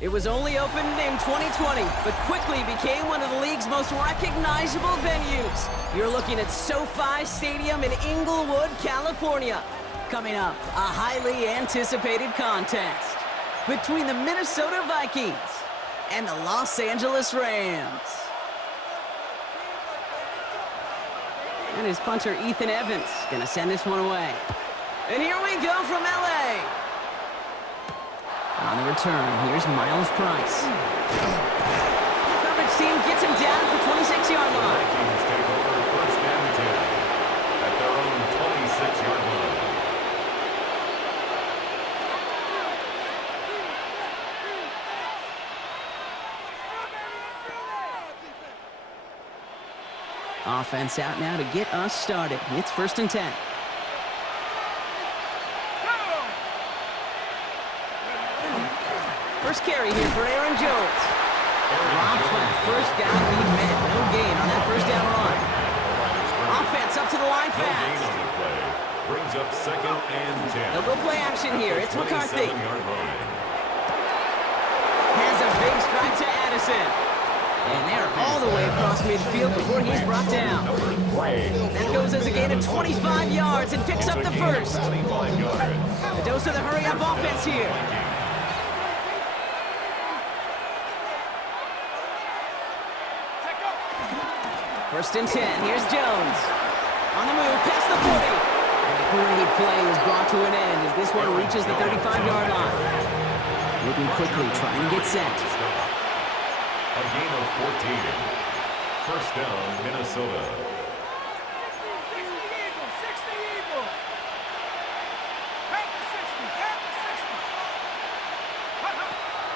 It was only opened in 2020, but quickly became one of the league's most recognizable venues. You're looking at SoFi Stadium in Inglewood, California. Coming up, a highly anticipated contest between the Minnesota Vikings and the Los Angeles Rams. And his punter, Ethan Evans, gonna send this one away. And here we go from LA. On the return, here's Miles Price. Coverage team gets him down at the 26-yard line. Vikings take over first and 10 at their own 26-yard line. Offense out now to get us started. It's first and 10. First carry here for Aaron Jones. Rob flat, first down, he met. No gain on that first down run. Offense up to the line fast. No gain on the play. Brings up second and 10. They'll go play action here. It's McCarthy. 27-yard line. Has a big strike to Addison. And they're all the way across midfield before he's brought down. That goes as a gain of 25 yards and picks up the first. A dose of the hurry-up offense here. First and 10, here's Jones. On the move, past the 40. And a great play is brought to an end as this one reaches the 35-yard line. Moving quickly, trying to get set. A gain of 14. First down, Minnesota.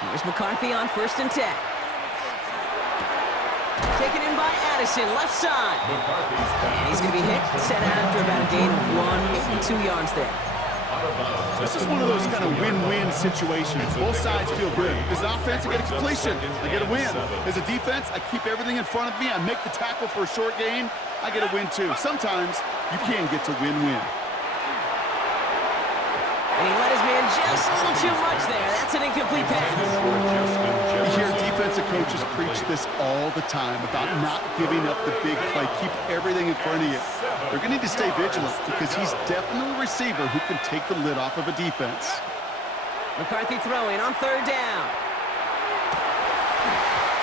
Here's McCarthy on first and 10. Taken in by Addison, left side. And he's going to be hit, set after about a gain of 1, maybe 2 yards there. This is one of those kind of win-win situations. Both sides feel good. As an offense, I get a completion. I get a win. As a defense, I keep everything in front of me. I make the tackle for a short gain. I get a win, too. Sometimes you can get to win-win. And he let his man just a little too much there. That's an incomplete pass. You hear defensive coaches preach this all the time about not giving up the big play. Keep everything in front of you. You're going to need to stay vigilant because he's definitely a receiver who can take the lid off of a defense. McCarthy throwing on third down.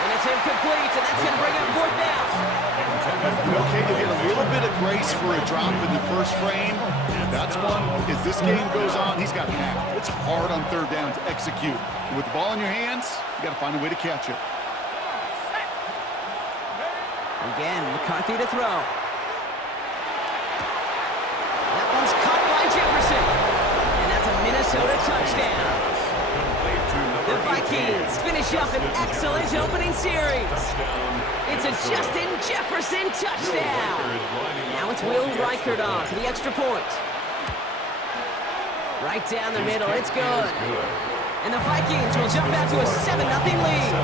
And it's incomplete, and that's going to bring up fourth down. Okay, you get a little bit of grace for a drop in the first frame. That's one. As this game goes on, he's got half. It's hard on third down to execute. And with the ball in your hands, you got to find a way to catch it. Again, McCarthy to throw. That one's caught by Jefferson. And that's a Minnesota touchdown. The Vikings finish up an excellent opening series. It's a Justin Jefferson touchdown. Now it's Will Reichert on for the extra point. Right down the middle, it's good. And the Vikings will jump out to a 7-0 lead.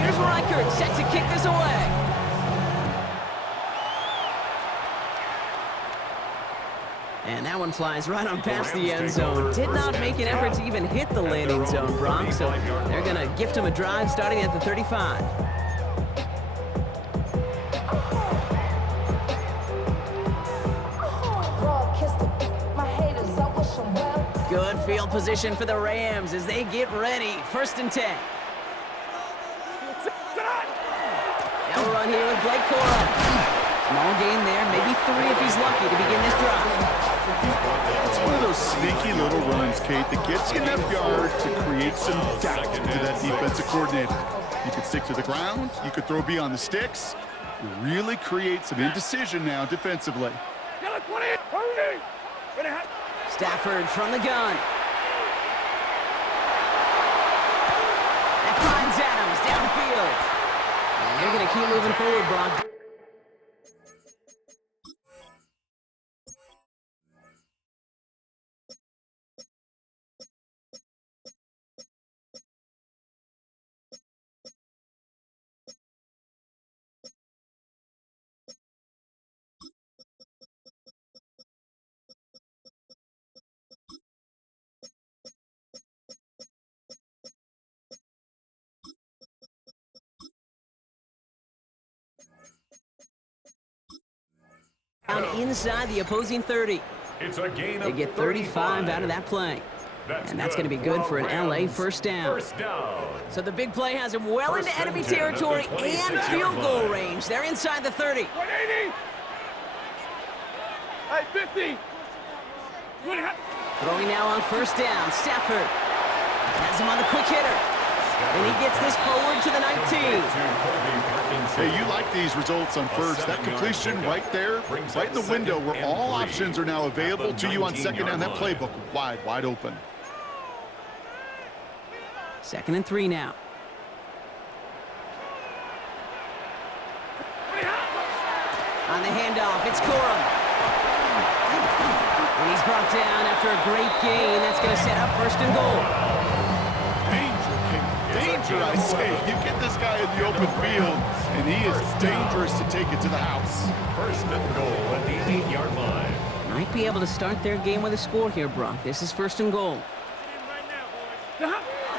Here's Reichert set to kick this away. And that one flies right on past the end zone. Did not make an effort to even hit the landing zone, Brock, so they're going to gift him a drive starting at the 35. Good field position for the Rams as they get ready. First and 10. Now run here with Blake Cora. Small gain there, maybe 3 if he's lucky to begin this drive. It's one of those sneaky little runs, Kate, that gets you enough yards to create some doubt into that defensive coordinator. You could stick to the ground. You could throw beyond the sticks. You really create some indecision now defensively. Stafford from the gun. That finds Adams downfield. And they're going to keep moving forward, Brock. inside the opposing 30. It's a gain They of get 35 out of that play. And that's going to be good for an LA first down. First down. So the big play has him well into enemy territory and field goal range. They're inside the 30. 180! Hey, 50! Throwing now on first down. Stafford has him on the quick hitter. And he gets this forward to the 19. Hey, you like these results on first. That completion right there, right in the window where all options are now available to you on second down. That playbook wide open. 2nd and 3 now. On the handoff, it's Corum. And he's brought down after a great gain. That's going to set up 1st and goal. Danger, I say. You get this guy in the open field, and he is dangerous to take it to the house. 1st and goal at the 8-yard line. Might be able to start their game with a score here, Brock. This is 1st and goal.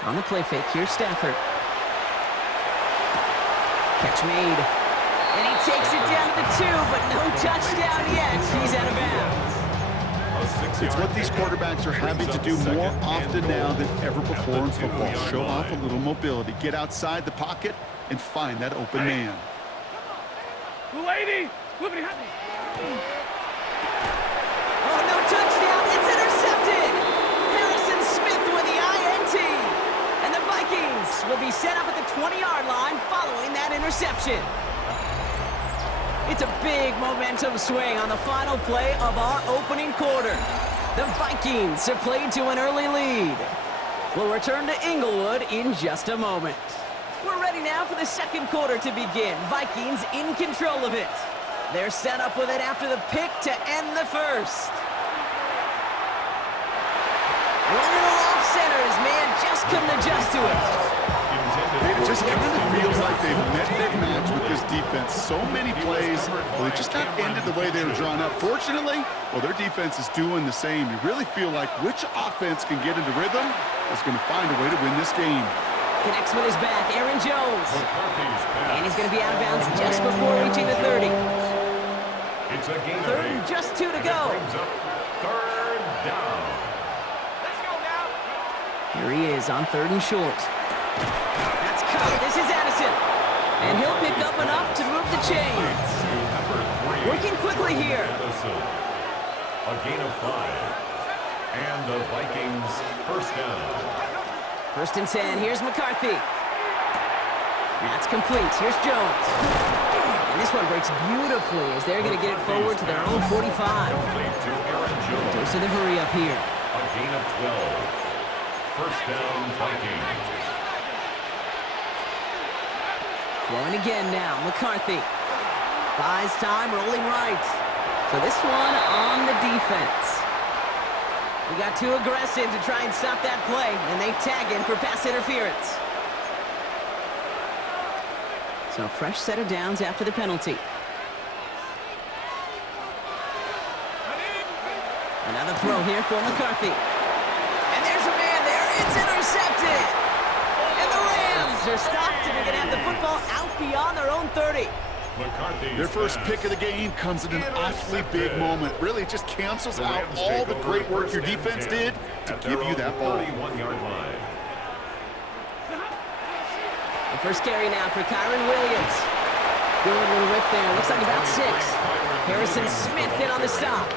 On the play fake, here's Stafford. Catch made. And he takes it down to the 2, but no touchdown yet. He's out of bounds. It's what these quarterbacks are having to do more often now than ever before in football. Show off a little mobility. Get outside the pocket and find that open man. Oh, no touchdown. It's intercepted. Harrison Smith with the INT. And the Vikings will be set up at the 20-yard line following that interception. It's a big momentum swing on the final play of our opening quarter. The Vikings have played to an early lead. We'll return to Inglewood in just a moment. We're ready now for the 2nd quarter to begin. Vikings in control of it. They're set up with it after the pick to end the 1st. Little off center, his man just couldn't adjust to it. It just kind of feels like they've met their match with this defense. So many plays, well, they just got ended the way they were drawn up. Fortunately, well, their defense is doing the same. You really feel like which offense can get into rhythm is going to find a way to win this game. Connects with his back, Aaron Jones. And he's going to be out of bounds just before reaching the 30. It's a gain of 3rd and 8. just 2 to go. 3rd down. Let's go now. Here he is on 3rd and short. That's caught. This is Addison. And he'll pick up enough to move the chains. Working quickly here. Addison. A gain of 5. And the Vikings first down. 1st and 10. Here's McCarthy. That's complete. Here's Jones. And this one breaks beautifully as they're going to get it forward to their own 45. Complete to Aaron Jones. Dose of the hurry up here. A gain of 12. First down, Vikings. Going again now. McCarthy. Buys time, rolling right. So this one on the defense. We got too aggressive to try and stop that play, and they tag him for pass interference. So fresh set of downs after the penalty. Another throw here for McCarthy. And there's a man there. It's intercepted. And the Rams are stopped, and they're going to have the football out beyond their own 30. Their first pick of the game comes at an awfully big moment. Really just cancels out all the great work your defense did to give you that ball. The first carry now for Kyron Williams. Good little whip there. Looks like about 6. Harrison Smith in on the stop.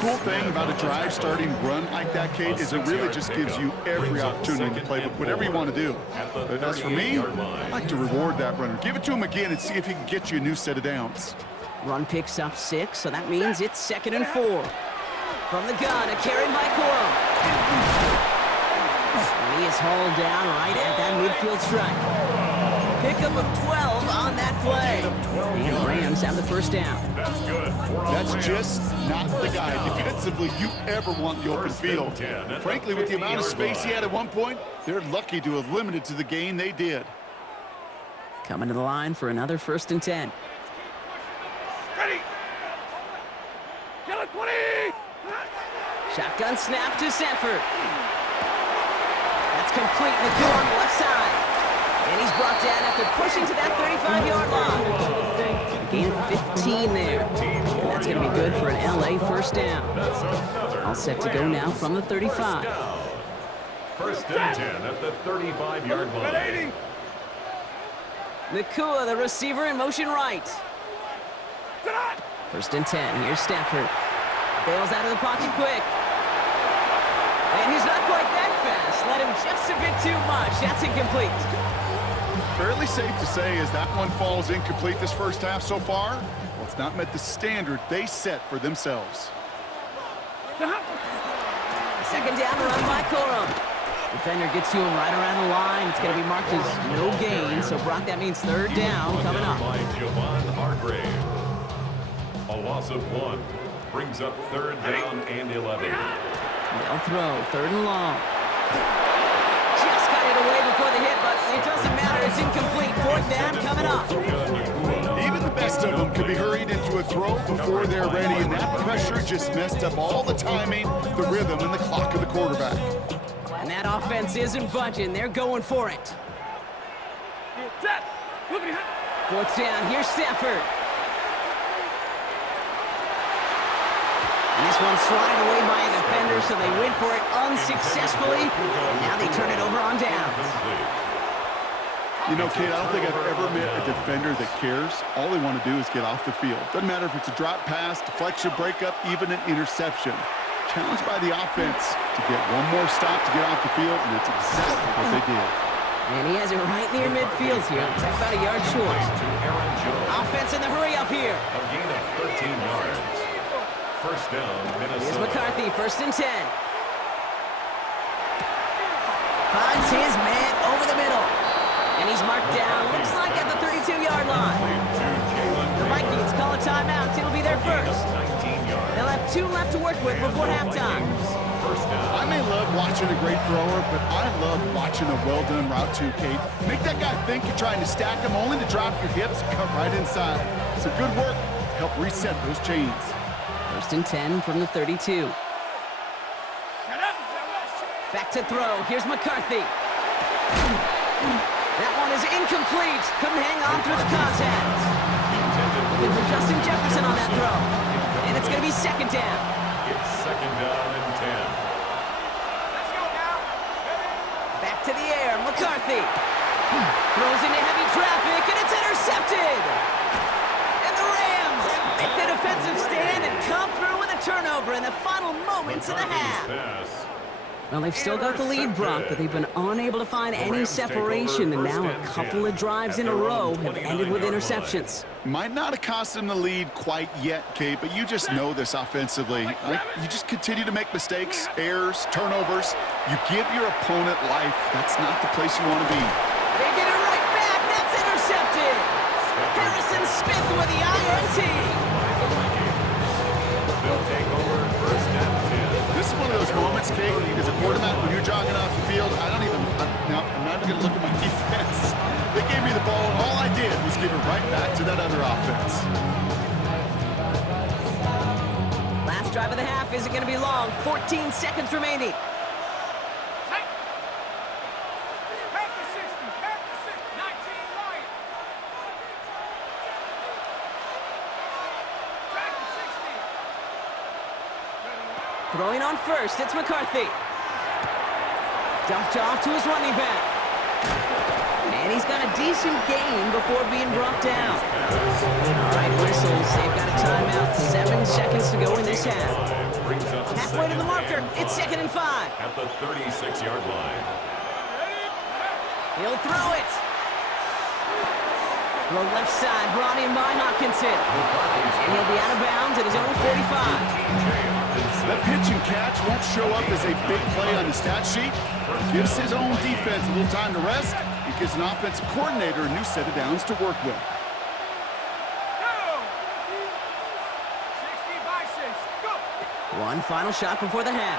Cool thing about a drive starting run like that, Kate, is it really just gives you every opportunity in the playbook, whatever you want to do. But as for me, I like to reward that runner. Give it to him again and see if he can get you a new set of downs. Run picks up 6, so that means it's 2nd and 4. From the gun, a carry by Corum. And he is hauled down right at that midfield strike. Pickup of 12 on that play. And the Rams have the first down. That's good. That's just not the guy defensively you ever want the open field. Frankly, with the amount of space he had at one point, they're lucky to have limited to the gain they did. Coming to the line for another 1st and 10. Ready. Yellow 20. Shotgun snap to Sanford. That's complete. McGill on the left side. And he's brought down after pushing to that 35-yard line. Gain of 15 there. And that's going to be good for an LA first down. All set to go now from the 35. First and 10 at the 35-yard line. Nakua, the receiver, in motion right. First and 10. Here's Stafford. Bails out of the pocket quick. And he's not quite that fast. Let him just a bit too much. That's incomplete. Fairly safe to say as that one falls incomplete this first half so far, well, it's not met the standard they set for themselves. Second down, run by Corum. Defender gets to him right around the line. It's going to be marked as no gain. So, Brock, that means third down coming up. By Javon Hargrave. A loss of 1 brings up third down and 11. They'll throw, third and long. Just got it away before the hit, but it doesn't matter. It's incomplete. Fourth down coming up. Even the best of them could be hurried into a throw before they're ready, and that pressure just messed up all the timing, the rhythm, and the clock of the quarterback. And that offense isn't budging. They're going for it. Fourth down. Here's Stafford. And this one's swatted away by a defender, so they went for it unsuccessfully. And now they turn it over on downs. You know, Kate, I don't think I've ever met a defender that cares. All they want to do is get off the field. Doesn't matter if it's a drop pass, deflection, breakup, even an interception. Challenged by the offense to get one more stop to get off the field, and it's exactly what they did. And he has it right near midfield here. It's about a yard short. Offense in the hurry up here. A gain of 13 yards. First down, Minnesota. Here's McCarthy, first and 10. Finds his man over the middle. And he's marked down, looks like at the 32-yard line. The Vikings call a timeout. It'll be their first. They'll have 2 left to work with before halftime. I may love watching a great thrower, but I love watching a well-done route too, Kate. Make that guy think you're trying to stack him, only to drop your hips, cut right inside. So good work to help reset those chains. First and 10 from the 32. Back to throw. Here's McCarthy. That one is incomplete. Couldn't hang on through the contact. Looking for Justin Jefferson on that throw. And it's going to be second down. It's second down and 10. Back to the air. McCarthy throws into heavy traffic, and it's intercepted. And the Rams make the defensive stand and come through with a turnover in the final moments of the half. Well, they've still got the lead, Brock, but they've been unable to find any separation, and now a couple of drives in a row have ended with interceptions. Might not have cost them the lead quite yet, Kate, but you just know this offensively. You just continue to make mistakes, errors, turnovers. You give your opponent life. That's not the place you want to be. They get it right back. That's intercepted. Harrison Smith with the INT. They'll take over first and 10. This is one of those moments, Kate, as a quarterback, when you're jogging off the field, I'm not even going to look at my defense. They gave me the ball, and all I did was give it right back to that other offense. Last drive of the half isn't going to be long. 14 seconds remaining. Throwing on first, it's McCarthy. Dumped off to his running back. And he's got a decent gain before being brought down. All right, whistles. They've got a timeout. 7 seconds to go in this half. Halfway to the marker. It's second and 5. At the 36-yard line. He'll throw it. Throw left side, brought in by Hawkinson. And he'll be out of bounds at his own 45. That pitch and catch won't show up as a big play on the stat sheet. It gives his own defense a little time to rest. It gives an offensive coordinator a new set of downs to work with. One final shot before the half.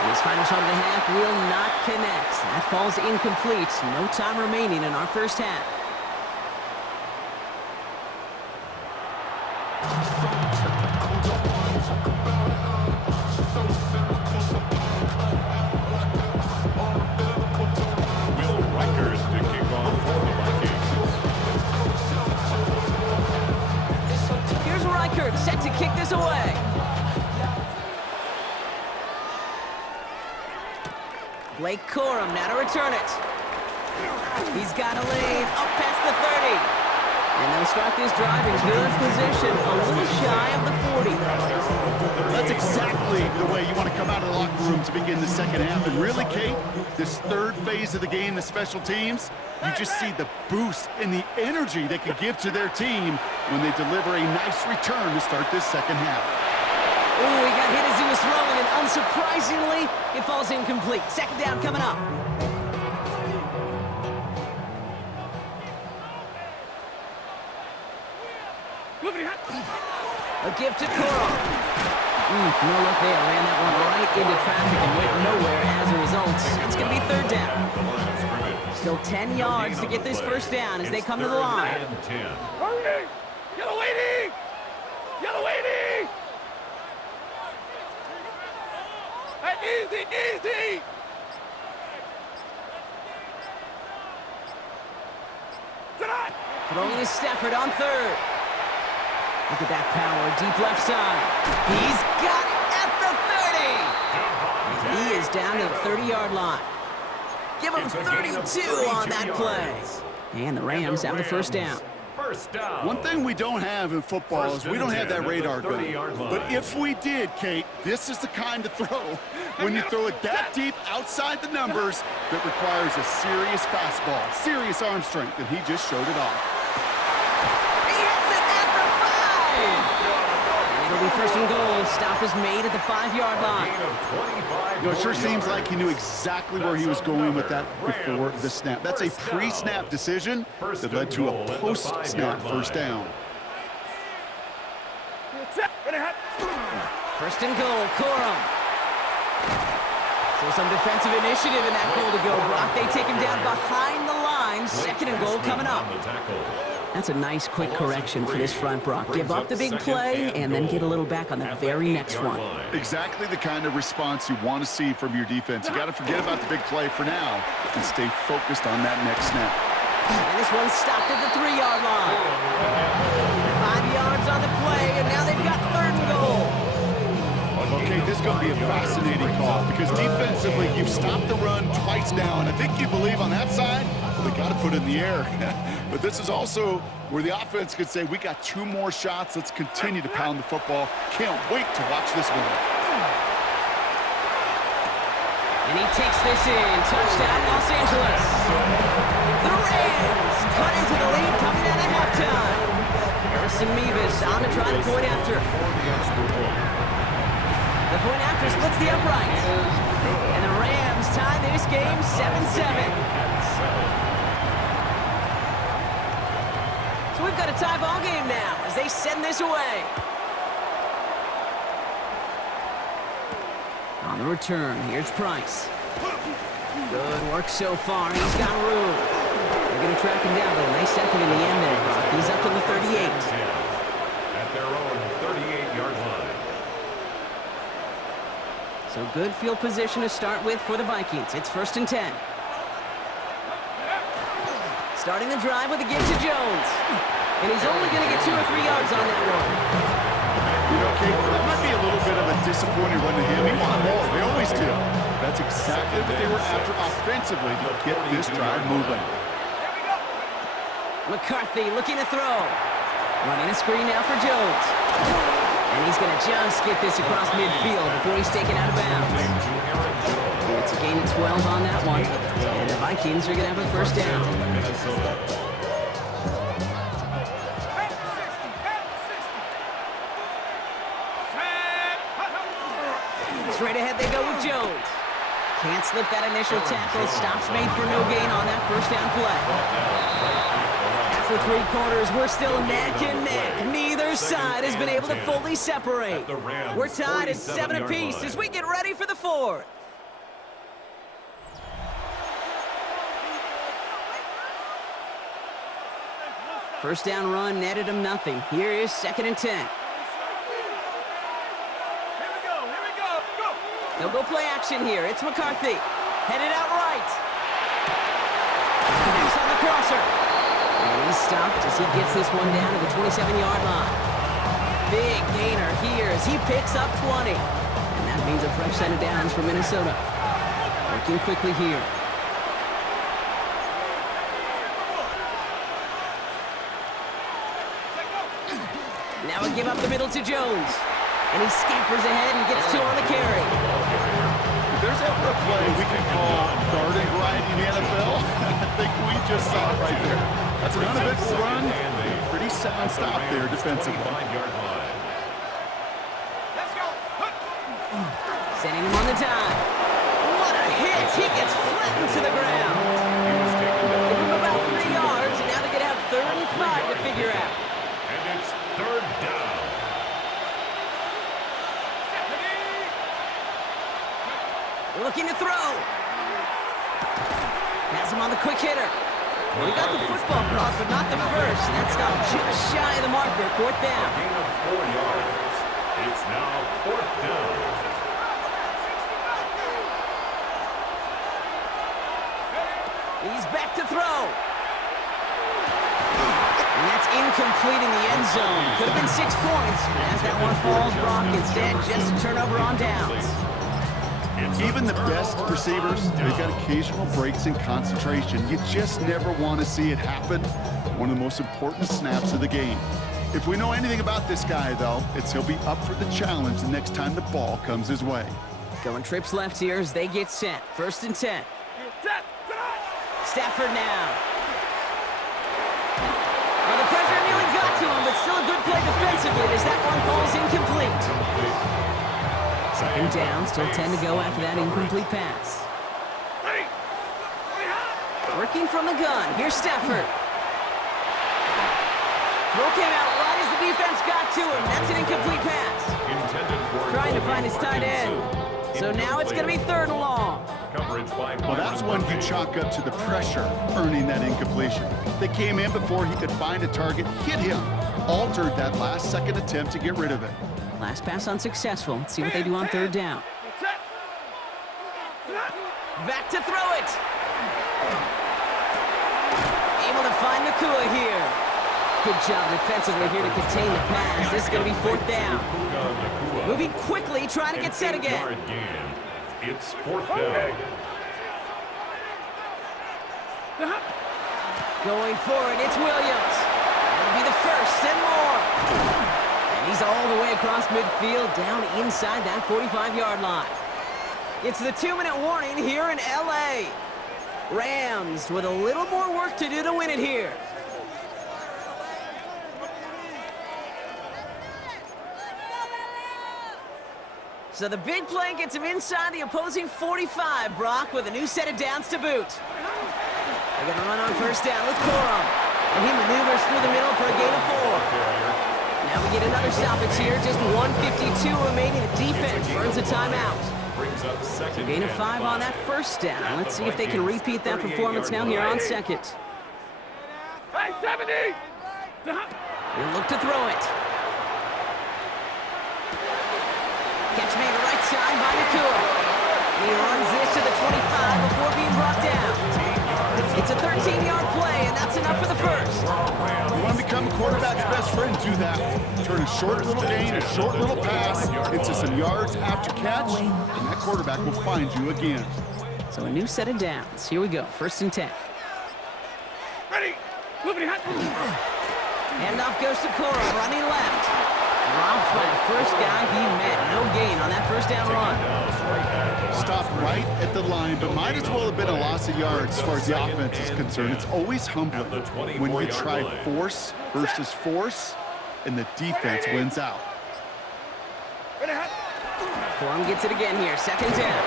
And his final shot of the half will not connect. That falls incomplete. No time remaining in our first half. Blake Corum now to return it. He's got a lane up past the 30. And they'll start this drive in good position, a little shy of the 40. That's exactly the way you want to come out of the locker room to begin the second half. And really, Kate, this third phase of the game, the special teams, you just see the boost and the energy they can give to their team when they deliver a nice return to start this second half. Ooh, he got hit as he was throwing, and unsurprisingly, it falls incomplete. Second down coming up. A give to Corum. No look there. Ran that one right into traffic and went nowhere as a result. It's going to be third down. Still 10 yards to get this first down as they come to the line. Hurry! Yellow lady! Yellow lady! Hey, easy, easy! Tonight! Throwing is Stafford on third. Look at that power, deep left side. He's got it at the 30! And he is down to the 30-yard line. Give him 32 on that play. And the Rams have the first down. One thing we don't have in football is we don't have that radar gun. But if we did, Kate, this is the kind of throw. When you throw it that deep outside the numbers, that requires a serious fastball, serious arm strength, and he just showed it off. It'll be first and goal. Stop is made at the 5-yard line. You know, it sure seems like he knew exactly where he was going with that before the snap. That's a pre-snap decision that led to a post-snap first down. First and goal, Corum. So some defensive initiative in that goal to go. Brock, they take him down behind the line. Second and goal coming up. That's a nice quick correction for this front, Brock. Give up the big play and then get a little back on the very next one. Exactly the kind of response you want to see from your defense. You got to forget about the big play for now and stay focused on that next snap. And this one stopped at the 3-yard line. 5 yards on the play, and now they've got third and goal. Okay, this is going to be a fascinating call because defensively, you've stopped the run twice now, and I think you believe on that side, well, they got to put it in the air. But this is also where the offense could say, we got 2 more shots. Let's continue to pound the football. Can't wait to watch this one. And he takes this in. Touchdown, Los Angeles. The Rams cut into the lead coming out of halftime. Harrison Mevis on to try the point after. The point after splits the uprights. And the Rams tie this game 7-7. So we've got a tie ball game now as they send this away. On the return, here's Price. Good work so far. He's got room. They're going to track him down, but a nice effort in the end there, Brock. He's up to the 38. At their own 38-yard line. So good field position to start with for the Vikings. It's first and 10. Starting the drive with a give to Jones. And he's only going to get 2 or 3 yards on that one. You know, Kate, that might be a little bit of a disappointing run to him. He wanted more. They always do. That's exactly what they were after offensively to get this drive moving. McCarthy looking to throw. Running a screen now for Jones. And he's going to just get this across midfield before he's taken out of bounds. It's a gain of 12 on that one. And the Vikings are going to have a first down. Straight ahead they go with Jones. Can't slip that initial tackle. Stops made for no gain on that first down play. After 3 quarters, we're still neck and neck. Neither side has been able to fully separate. We're tied at 7 apiece as we get ready for the 4th. First down run netted him nothing. Here is second and 10. They'll go play action here. It's McCarthy. Headed out right. Connects on the crosser. And he's stopped as he gets this one down to the 27-yard line. Big gainer here as he picks up 20. And that means a fresh set of downs for Minnesota. Working quickly here. Now we give up the middle to Jones. And he scampers ahead and gets 2 on the carry. If there's ever a play we can call garden variety in the NFL, I think we just saw it right there. That's an uneventful run. And a pretty sound stop there defensively. Sending him on the dive. What a hit! He gets flattened to the ground. Give him about 3 yards, and now they're going to have 3rd and 5 to figure out. And it's 3rd down. Looking to throw. Has him on the quick hitter. Well, he got the football block, but not the first. That stopped just shy of the marker. 4th down. Gain of 4 yards. It's now 4th down. He's back to throw. And that's incomplete in the end zone. Could have been 6 points, but as that one falls, Brock, instead just a turnover on downs. Even the best receivers, they've got occasional breaks in concentration. You just never want to see it happen. One of the most important snaps of the game. If we know anything about this guy, though, it's he'll be up for the challenge the next time the ball comes his way. Going trips left here as they get set. 1st and 10. Stafford now. Well, the pressure nearly got to him, but still a good play defensively as that one falls incomplete. 2nd down, still 10 to go after that incomplete pass. Working from the gun, here's Stafford. Throw came out right as the defense got to him. That's an incomplete pass. Trying to find his tight end. So now it's going to be 3rd and long. Well, that's when you chalk up to the pressure earning that incompletion. They came in before he could find a target, hit him, altered that last-second attempt to get rid of it. Last pass unsuccessful. Let's see what they do on 3rd down. Back to throw it. Able to find Nakua here. Good job defensively here to contain the pass. This is going to be 4th down. Moving quickly, trying to get set again. It's 4th down. Going for it, it's Williams. That'll be the 1st and more. And he's all the way across midfield, down inside that 45-yard line. It's the 2-minute warning here in L.A. Rams with a little more work to do to win it here. So the big play gets him inside the opposing 45, Brock, with a new set of downs to boot. They're going to run on 1st down with Corum. And he maneuvers through the middle for a gain of 4. Now we get another stoppage here. Just 1:52 remaining. The defense burns a timeout. So gain of 5 on that 1st down. Let's see if they can repeat that performance now here on 2nd. Hey, 70! He'll look to throw it. Catch made right side by Nakua. He runs this to the 25 before being brought down. It's a 13-yard play, and that's enough for the 1st. You want to become a quarterback's best friend, do that. Turn a short little gain, a short little pass into some yards after catch, and that quarterback will find you again. So a new set of downs. Here we go, 1st and 10. Ready! Moving hot. Handoff goes to Cora, running left. Dropped by the first guy he met. No gain on that 1st down run. Stopped right at the line, but might as well have been a loss of yards as far as the offense is concerned. It's always humbling when you try force versus force, and the defense wins out. Corum gets it again here, 2nd down.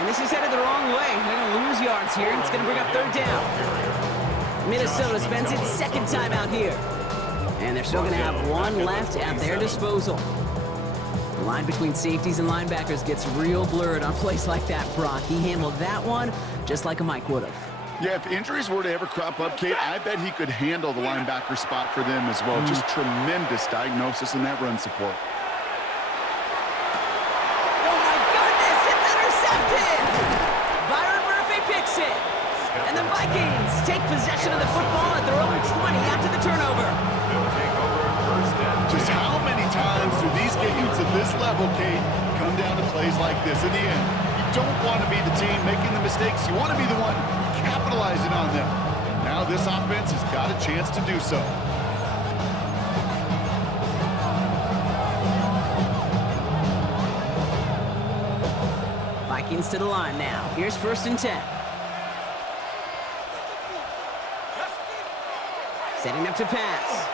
And this is headed the wrong way. They're going to lose yards here, and it's going to bring up 3rd down. Minnesota spends its 2nd time out here. And they're still going to have 1 left at their disposal. The line between safeties and linebackers gets real blurred on plays like that, Brock. He handled that one just like a Mike would have. Yeah, if injuries were to ever crop up, Kate, I bet he could handle the linebacker spot for them as well. Just tremendous diagnosis in that run support. Oh, my goodness, it's intercepted! Byron Murphy picks it. And the Vikings take possession of the football at their own 20 after the turnover. Just how many times do these games at this level, Kate, come down to plays like this. In the end, you don't want to be the team making the mistakes. You want to be the one capitalizing on them. And now this offense has got a chance to do so. Vikings to the line now. Here's 1st and 10. Setting up to pass.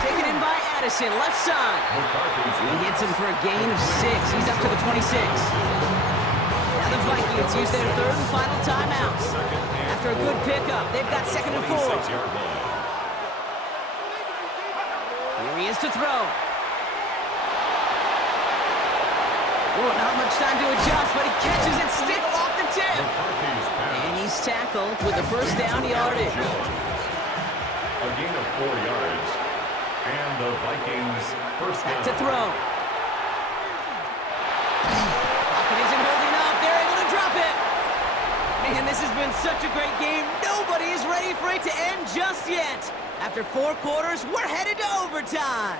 Taken in by Addison, left side. He hits him for a gain of 6. He's up to the 26. Now the Vikings use their 3rd and final timeout. After a good pickup, they've got 2nd and 4. Here he is to throw. Oh, not much time to adjust, but he catches it still off the tip. And he's tackled with the 1st down yardage. A gain of 4 yards. And the Vikings first down. Back to throw. Pocket isn't holding up. They're able to drop it. Man, this has been such a great game. Nobody is ready for it to end just yet. After 4 quarters, we're headed to overtime.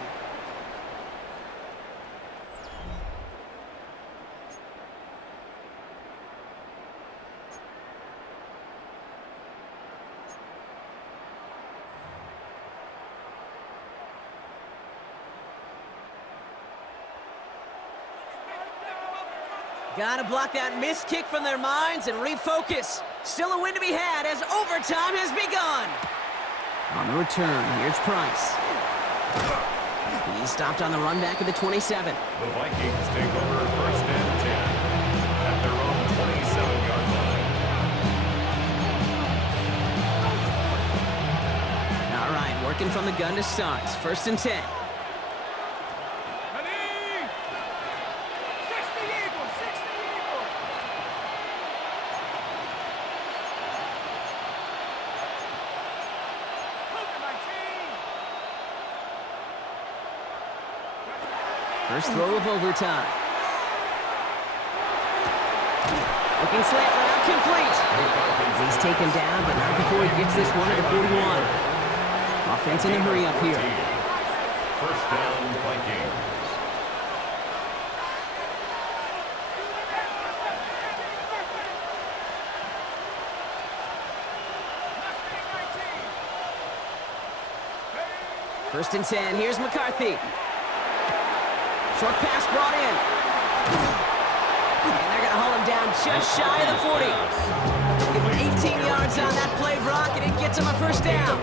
Gotta block that missed kick from their minds and refocus. Still a win to be had as overtime has begun. On the return, here's Price. He's stopped on the run back of the 27. The Vikings take over 1st and 10 at their own 27-yard line. All right, working from the gun to start. 1st and 10. First throw of overtime. Looking slant route complete. He's taken down, but not before he gets this one at the 41. Offense in a hurry up here. 1st down, Vikings. First and 10. Here's McCarthy. Short pass brought in. And they're going to haul him down just shy of the 40. Give him 18 yards on that play, Brock, and it gets him a 1st down.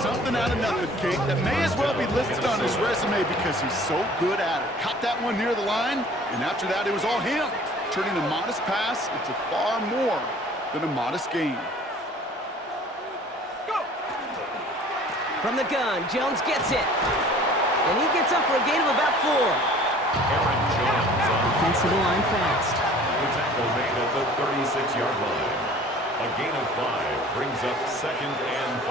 Something out of nothing, Kate. That may as well be listed on his resume because he's so good at it. Caught that one near the line, and after that, it was all him. Turning a modest pass into far more than a modest gain. From the gun, Jones gets it. And he gets up for a gain of about 4. Aaron Jones on Offense to the line fast. the tackle made at the 36-yard line. A gain of 5 brings up 2nd and 5.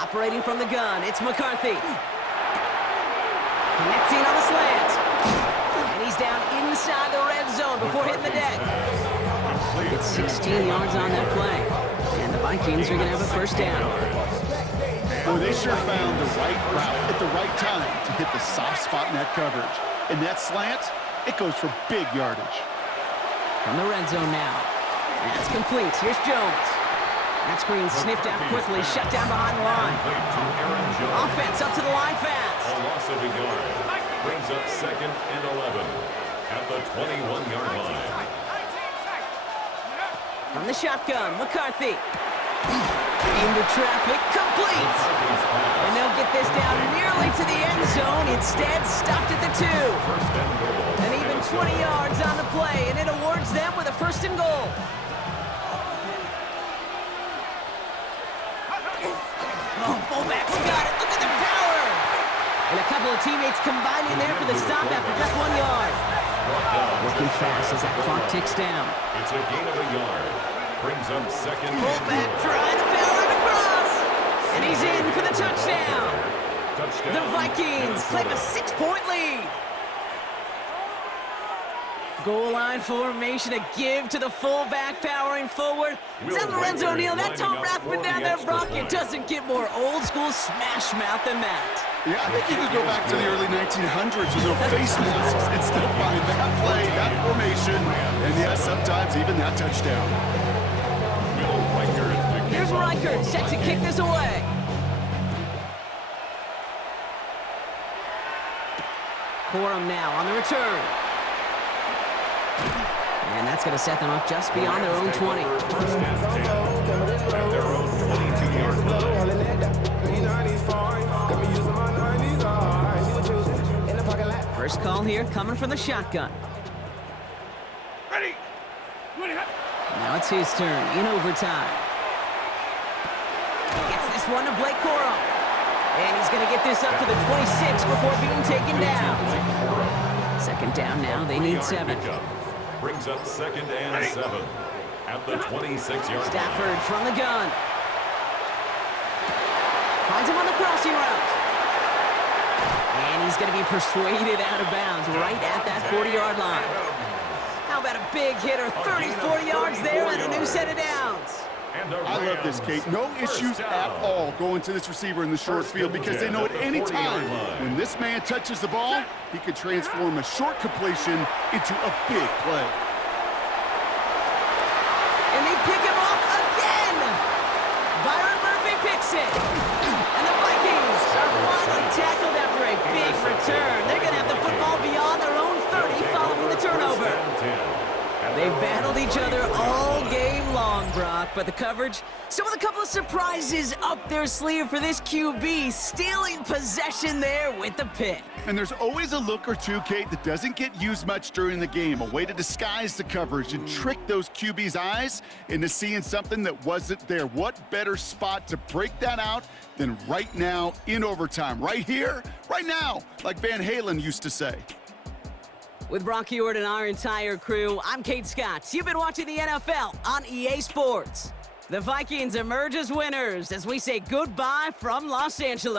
Operating from the gun, it's McCarthy. Connecting on the slant. And he's down inside the red zone before hitting the deck. It's 16 yards on that play. And the Vikings are going to have a 1st down. Boy, they sure found the right route at the right time to hit the soft spot in that coverage. And that slant, it goes for big yardage. From the red zone now. That's complete. Here's Jones. That screen sniffed out quickly, shut down behind the line. Offense up to the line fast. A loss of a yard brings up 2nd and 11 at the 21-yard line. From the shotgun, McCarthy. Into traffic, complete. And they'll get this down nearly to the end zone. Instead, stopped at the 2. And even 20 yards on the play, and it awards them with a 1st and goal. Oh, fullbacks got it. Look at the power. And a couple of teammates combining there for the stop after just 1 yard. Working fast as that clock ticks down. It's a gain of a yard. Brings up 2nd. Fullback trying to power it across. And he's in for the touchdown. The Vikings claim a 6-point lead. Goal line formation, a give to the fullback powering forward. Is that Lorenzo O'Neal? That Tom Rathman down there, Brock? It doesn't get more old school smash mouth than that. Yeah, I think you could go back to the early 1900s with no face masks and still find that play, that formation, and yes, sometimes even that touchdown. Here's Reichert set to kick this away. Corum now on the return. And that's going to set them up just beyond their own 20. Their own 22-yard line. First call here coming from the shotgun. Ready. Now it's his turn in overtime. Gets this one to Blake Corum. And he's going to get this up to the 26 before being taken down. Second down now, they need 7. Brings up 2nd and 7 at the 26-yard. Stafford from the gun. Finds him on the crossing route. And he's going to be persuaded out of bounds right at that 40-yard line. How about a big hitter, 34 yards there and a new set of downs. I love this, Kate. No issues at all going to this receiver in the short field because they know at any time when this man touches the ball, he could transform a short completion into a big play. And they pick him off again. Byron Murphy picks it. And the Vikings are finally tackled after a big return. They're going to have the football beyond their own 30 following the turnover. They've battled each other all game long, Brock, but the coverage, still with a couple of surprises up their sleeve for this QB, stealing possession there with the pick. And there's always a look or two, Kate, that doesn't get used much during the game, a way to disguise the coverage and trick those QB's eyes into seeing something that wasn't there. What better spot to break that out than right now in overtime? Right here, right now, like Van Halen used to say. With Brock Heward and our entire crew, I'm Kate Scott. You've been watching the NFL on EA Sports. The Vikings emerge as winners as we say goodbye from Los Angeles.